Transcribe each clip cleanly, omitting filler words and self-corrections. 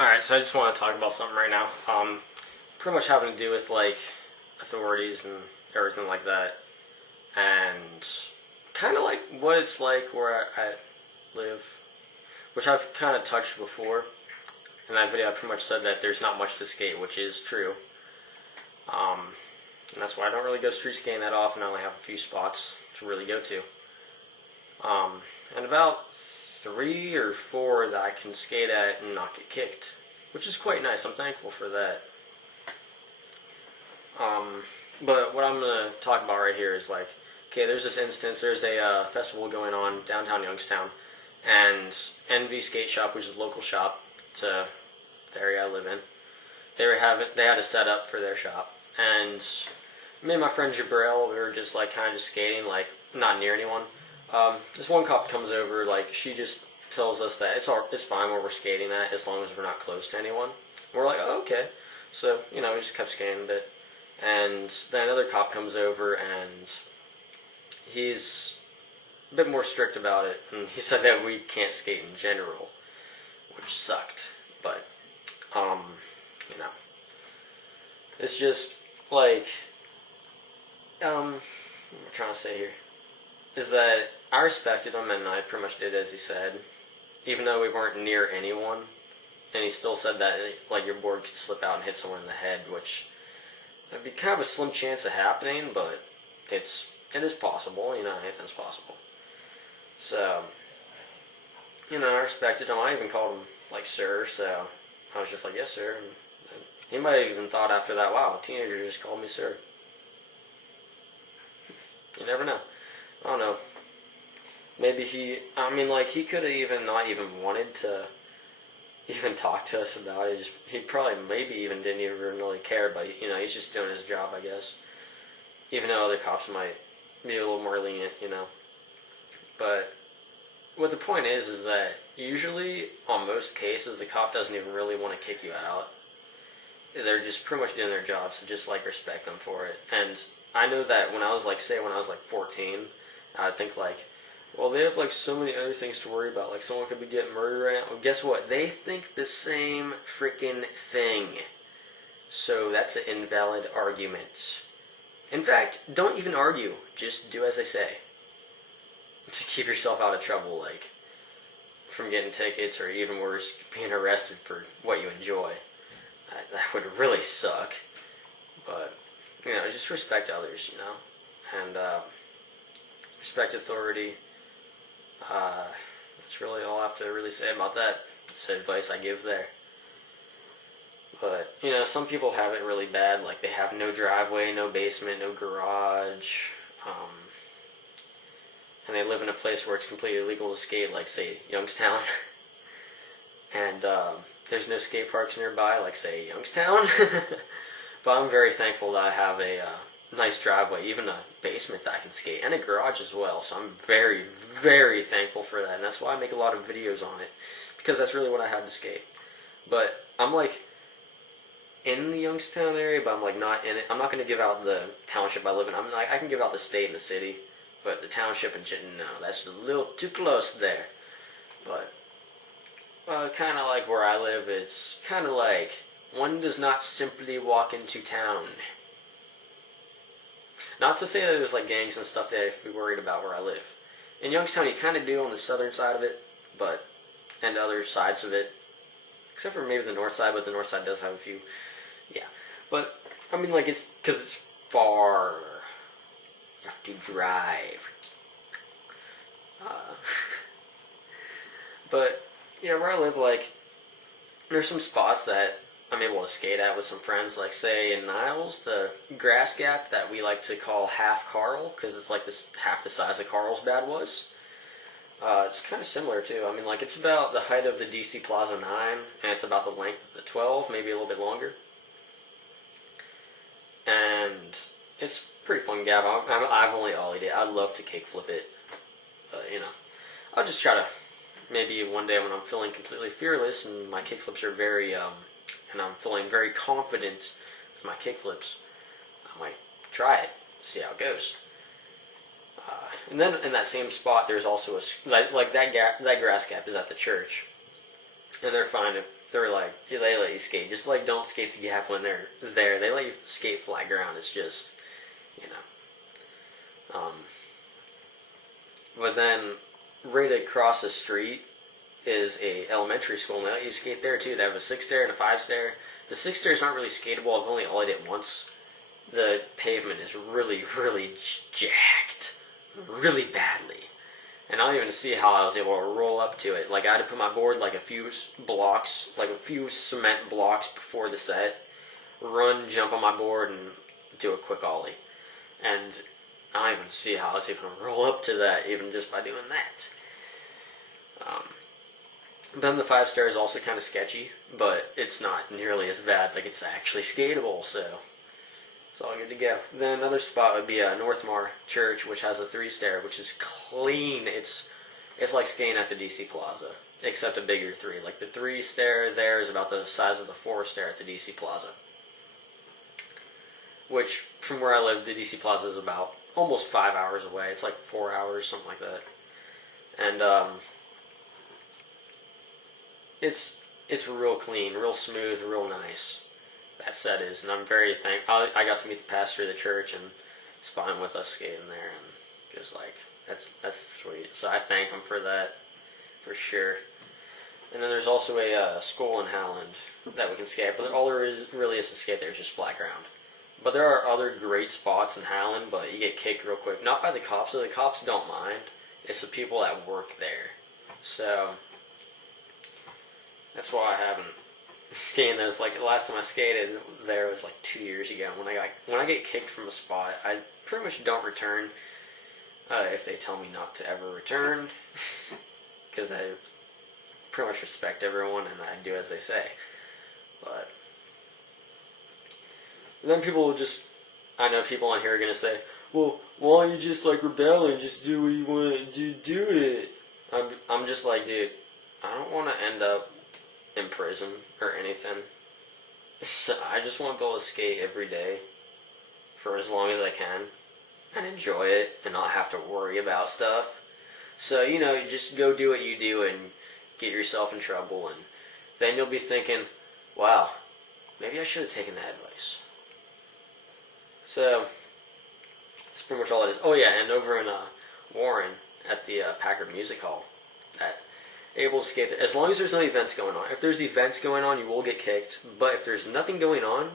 Alright, so I just want to talk about something right now. Pretty much having to do with, like, authorities and everything like that. And kind of like what it's like where I live, which I've kind of touched before. In that video, I pretty much said that there's not much to skate, which is true. And that's why I don't really go street skating that often. I only have a few spots to really go to. And about 3 or 4 that I can skate at and not get kicked, which is quite nice. I'm thankful for that. But what I'm going to talk about right here is like, okay, there's this instance, there's a festival going on downtown Youngstown, and NV Skate Shop, which is a local shop to the area I live in, they had a setup for their shop, and me and my friend Jabril, we were just like kind of just skating, like not near anyone. This one cop comes over, like she just tells us that it's fine where we're skating at as long as we're not close to anyone. And we're like, oh, okay. So, we just kept skating a bit. And then another cop comes over and he's a bit more strict about it. And he said that we can't skate in general, which sucked. But, it's just like, what I'm trying to say here is that I respected him and I pretty much did as he said, even though we weren't near anyone. And he still said that like your board could slip out and hit someone in the head, which would be kind of a slim chance of happening, but it is possible. Anything's possible. So, I respected him. I even called him like sir. So I was just like, yes, sir. And he might have even thought after that, wow, a teenager just called me sir. You never know. I don't know. Maybe he could have even not even wanted to even talk to us about it. He probably maybe even didn't even really care, but he's just doing his job, I guess. Even though other cops might be a little more lenient, But what the point is that usually on most cases the cop doesn't even really want to kick you out. They're just pretty much doing their job, so just like respect them for it. And I know that when I was like 14, I think like, well, they have like so many other things to worry about. Like someone could be getting murdered right now. Well, guess what? They think the same freaking thing. So that's an invalid argument. In fact, don't even argue. Just do as I say. To keep yourself out of trouble, like from getting tickets or even worse, being arrested for what you enjoy. That would really suck. But, just respect others, and respect authority. That's really all I have to really say about that. That's the advice I give there. But, some people have it really bad, like they have no driveway, no basement, no garage, and they live in a place where it's completely illegal to skate, like, say, Youngstown. And there's no skate parks nearby, like, say, Youngstown. But I'm very thankful that I have a nice driveway, even a basement that I can skate, and a garage as well. So I'm very, very thankful for that, and that's why I make a lot of videos on it, because that's really what I had to skate. But I'm like in the Youngstown area, but I'm like not in it. I'm not going to give out the township I live in. I'm like, I can give out the state and the city, but the township and no, that's a little too close there. But kind of like where I live, it's kind of like one does not simply walk into town. Not to say that there's like gangs and stuff that I have to be worried about where I live. In Youngstown, you kind of do on the southern side of it, and other sides of it, except for maybe the north side. But the north side does have a few, yeah. But I mean, like it's because it's far. You have to drive. But yeah, where I live, like there's some spots that I'm able to skate at with some friends, like say in Niles, the grass gap that we like to call half Carl, because it's like this half the size of Carlsbad was. It's kind of similar too. I mean, like it's about the height of the DC Plaza 9, and it's about the length of the 12, maybe a little bit longer. And it's a pretty fun gap. I've only ollied it. I'd love to kickflip it, but I'll just try to. Maybe one day when I'm feeling completely fearless and my kickflips are very and I'm feeling very confident with my kickflips, I might try it, see how it goes. And then in that same spot, there's also that grass gap is at the church, and they're fine if they're like, yeah, they let you skate. Just like don't skate the gap when they're there. They let you skate flat ground. It's just, you know. But then right across the street is a elementary school, and they let you skate there too. They have a 6-stair and a 5-stair. The 6-stair is not really skatable. I've only ollied it once. The pavement is really, really jacked, really badly. And I don't even see how I was able to roll up to it. Like, I had to put my board like a few blocks, like a few cement blocks before the set, run, jump on my board, and do a quick ollie. And I don't even see how I was able to roll up to that, even just by doing that. Then the 5-stair is also kind of sketchy, but it's not nearly as bad. Like, it's actually skatable, so it's all good to go. Then another spot would be Northmar Church, which has a 3-stair, which is clean. It's like skating at the DC Plaza, except a bigger 3. Like, the 3-stair there is about the size of the 4-stair at the DC Plaza. Which, from where I live, the DC Plaza is about almost 5 hours away. It's like 4 hours, something like that. And, it's real clean, real smooth, real nice. That set is, and I'm very thankful. I got to meet the pastor of the church, and he's fine with us skating there, and just like that's sweet. So I thank him for that, for sure. And then there's also a school in Howland that we can skate, but all there really is to skate there is just flat ground. But there are other great spots in Howland, but you get kicked real quick. Not by the cops, so the cops don't mind. It's the people that work there. So that's why I haven't skated those. Like, the last time I skated there was like 2 years ago. When I get kicked from a spot, I pretty much don't return if they tell me not to ever return, because I pretty much respect everyone and I do as they say. But then people will just, I know people on here are going to say, well, why don't you just like rebel and just do what you want to do it? I'm just like, dude, I don't want to end up in prison or anything. So I just want to be able to skate every day for as long as I can and enjoy it and not have to worry about stuff. So, you know, just go do what you do and get yourself in trouble, and then you'll be thinking, wow, maybe I should have taken that advice. So that's pretty much all it is. Oh yeah, and over in Warren at the Packard Music Hall, able to skate there as long as there's no events going on. If there's events going on, you will get kicked. But if there's nothing going on,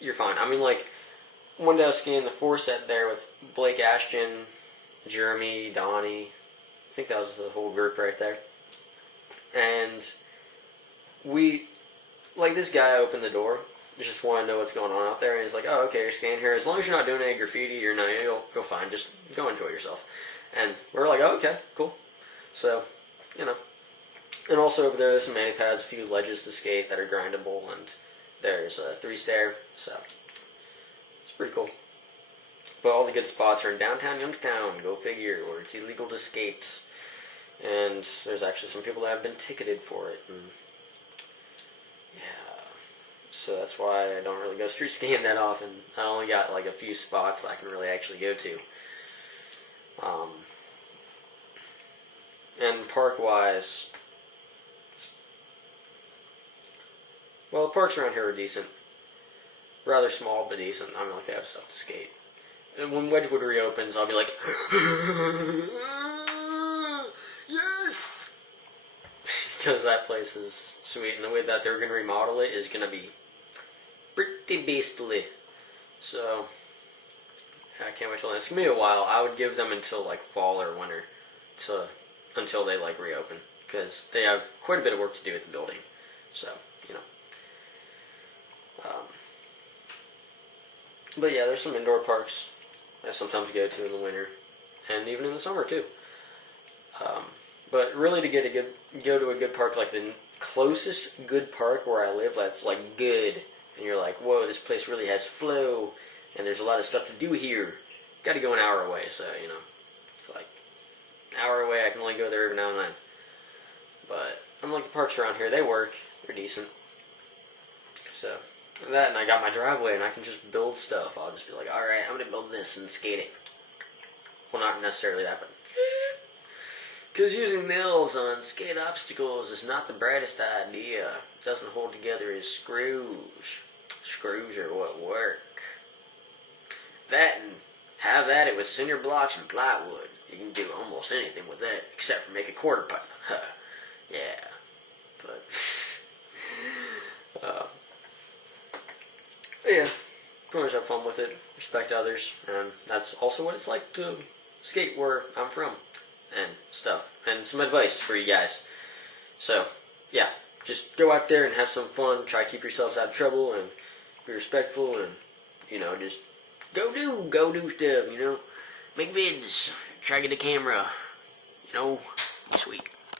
you're fine. I mean, like, one day I was skating the 4 set there with Blake Ashton, Jeremy, Donnie. I think that was the whole group right there. And we, like, this guy opened the door. Just want to know what's going on out there. And he's like, oh, okay, you're skating here. As long as you're not doing any graffiti, you'll fine. Just go enjoy yourself. And we're like, oh, okay, cool. So, you know. And also over there, there's some mani pads, a few ledges to skate that are grindable, and there's a 3-stair, so it's pretty cool. But all the good spots are in downtown Youngstown, go figure, where it's illegal to skate. And there's actually some people that have been ticketed for it, and yeah. So that's why I don't really go street skating that often. I only got like a few spots I can really actually go to. And park-wise, well, the parks around here are decent. Rather small, but decent. I mean, like, they have stuff to skate. And when Wedgwood reopens, I'll be like, yes! Because that place is sweet, and the way that they're going to remodel it is going to be pretty beastly. So, I can't wait till then. It's going to be a while. I would give them until, like, fall or winter until they, like, reopen. Because they have quite a bit of work to do with the building. So, you know. But yeah, there's some indoor parks I sometimes go to in the winter, and even in the summer too. But really, to go to a good park, like the closest good park where I live, that's like good, and you're like, whoa, this place really has flow, and there's a lot of stuff to do here. Got to go an hour away, so you know, it's like an hour away. I can only go there every now and then. But I'm like, the parks around here, they work. They're decent. So. That, and I got my driveway, and I can just build stuff. I'll just be like, alright, I'm going to build this and skate it. Well, not necessarily that, but Because using nails on skate obstacles is not the brightest idea. It doesn't hold together as screws. Screws are what work. That and have at it with cinder blocks and plywood. You can do almost anything with that, except for make a quarter pipe. Yeah. But, yeah. Always have fun with it. Respect others. And that's also what it's like to skate where I'm from. And stuff. And some advice for you guys. So, yeah. Just go out there and have some fun. Try to keep yourselves out of trouble. And be respectful. And, just go do stuff, Make vids. Try to get a camera. Be sweet.